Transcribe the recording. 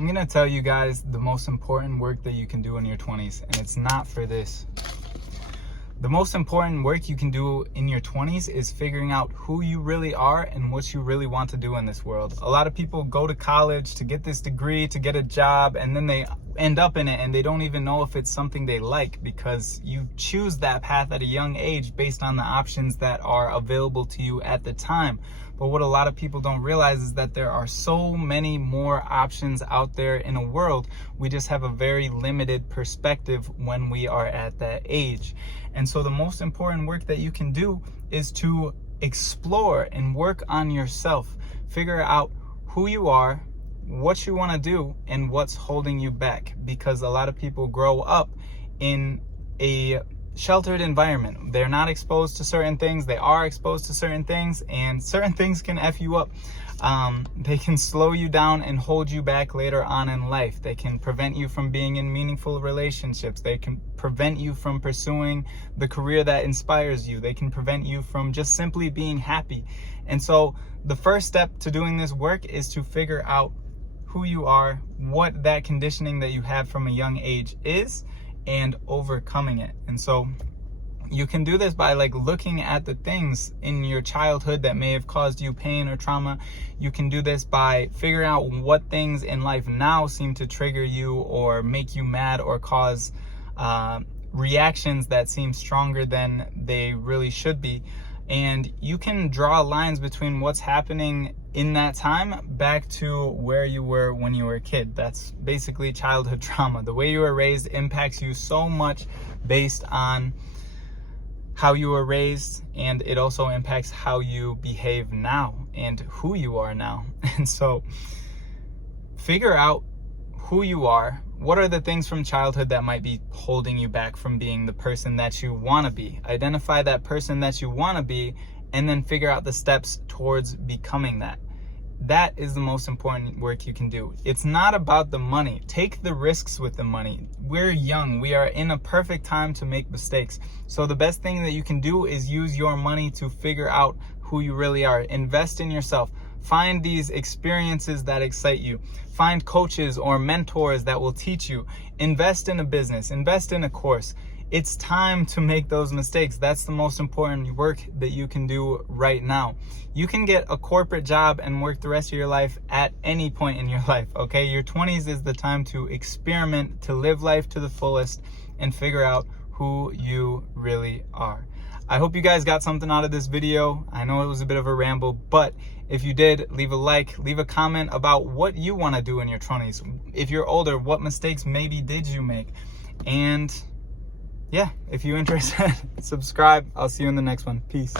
I'm gonna tell you guys the most important work that you can do in your 20s, and it's not for this. The most important work you can do in your 20s is figuring out who you really are and what you really want to do in this world. A lot of people go to college to get this degree, to get a job, and then they end up in it and they don't even know if it's something they like, because you choose that path at a young age based on the options that are available to you at the time. But what a lot of people don't realize is that there are so many more options out there in a world. We just have a very limited perspective when we are at that age. And so the most important work that you can do is to explore and work on yourself. Figure out who you are, what you want to do, and what's holding you back. Because a lot of people grow up in a sheltered environment. They're not exposed to certain things. They are exposed to certain things, and certain things can F you up. They can slow you down and hold you back later on in life. They can prevent you from being in meaningful relationships. They can prevent you from pursuing the career that inspires you. They can prevent you from just simply being happy. And so the first step to doing this work is to figure out who you are, what that conditioning that you have from a young age is, and overcoming it. And so you can do this by looking at the things in your childhood that may have caused you pain or trauma. You can do this by figuring out what things in life now seem to trigger you or make you mad or cause reactions that seem stronger than they really should be. And you can draw lines between what's happening in that time back to where you were when you were a kid. That's basically childhood trauma. The way you were raised impacts you so much based on how you were raised, and it also impacts how you behave now and who you are now. And so figure out who you are. What are the things from childhood that might be holding you back from being the person that you want to be? Identify that person that you want to be, and then figure out the steps towards becoming that. That is the most important work you can do. It's not about the money. Take the risks with the money. We're young. We are in a perfect time to make mistakes. So the best thing that you can do is use your money to figure out who you really are. Invest in yourself. Find these experiences that excite you. Find coaches or mentors that will teach you. Invest in a business. Invest in a course. It's time to make those mistakes. That's the most important work that you can do right now. You can get a corporate job and work the rest of your life at any point in your life, okay? Your 20s is the time to experiment, to live life to the fullest, and figure out who you really are. I hope you guys got something out of this video. I know it was a bit of a ramble, but if you did, leave a like, leave a comment about what you want to do in your 20s. If you're older, what mistakes maybe did you make? And yeah, if you're interested, subscribe. I'll see you in the next one. Peace.